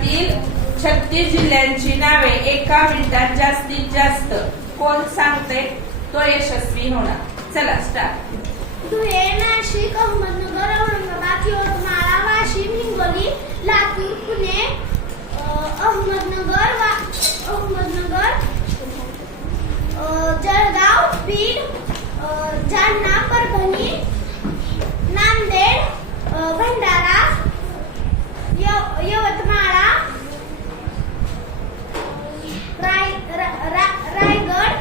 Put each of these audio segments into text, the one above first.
महाराष्ट्रातील 36 जिल्ह्यांची नावे एका मिनिटात जास्तीत जास्त कोण सांगते तो यशस्वी होणार. चला स्टार्ट. धुळे, नाशिक, अहमदनगर, औरंगाबाद, यवतमाळ, वाशिम, हिंगोली, लातूर, पुणे, अहमदनगर, जळगाव, बीड, जालना, परभणी, नांदेड, भंडारा, यवतमाळ, रायगड.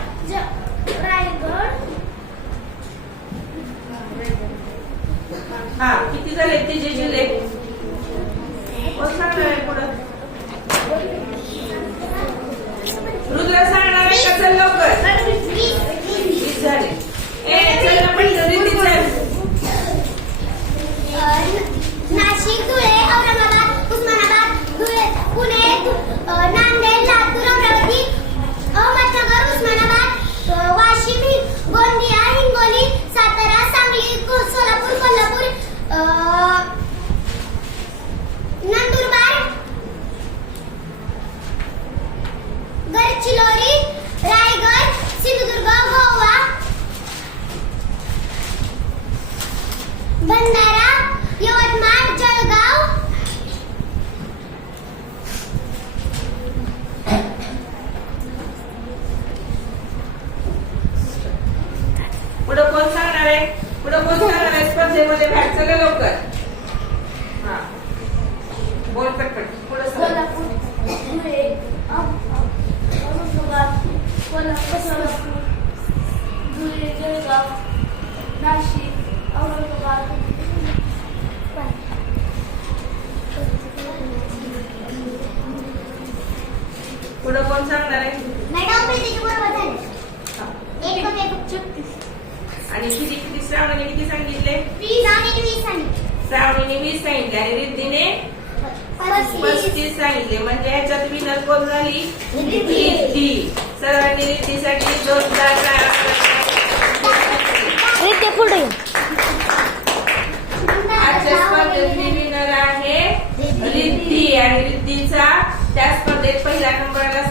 हा किती झाले तिचे जिल्हे? कोण सांगणार आहे पुढं? रुद्र सांगणार आहे का? चल लवकर. 20 झाले. चल ना पहिलं रिद्धी चल. नाशिक, धुळे, औरंगाबाद, उस्मानाबाद, पुणे, नांदेड, लातूर, अमरावती, अहमदनगर, उस्मानाबाद, वाशिम, गोंदिया, हिंगोली, सातारा, सांगली, सोलापूर, कोल्हापूर, नंदुरबार, गडचिरोली, रायगड, सिंधुदुर्ग, गोवा, भंडारा, यवतमाळ, जळगाव, पुढं कोण सांगणार आहे? पुढं कोण सांगणार आहे स्पर्धेमध्ये भाग? चला लवकर. हा बोल पटपट. पुढं कोल्हापूर, धुळे, औरंगाबाद, सोलापूर, धुळे, जळगाव, नाशिक, औरंगाबाद, पुढं कोण सांगणार आहे? मॅडम बरोबर झाले. हा. 36. आणि किती किती श्रावणीने किती सांगितले? 20 श्रावणीने 20 सांगितले आणि रिद्धीने 35 सांगितले. म्हणजे ह्याच्यात विनर कोण झाली? रिद्धी. सर्वांनी रिद्धीसाठी जोरदार आजच्या स्पर्धेतली विनर आहे रिद्धी आणि रिद्धीचा त्या स्पर्धेत पहिला नंबरला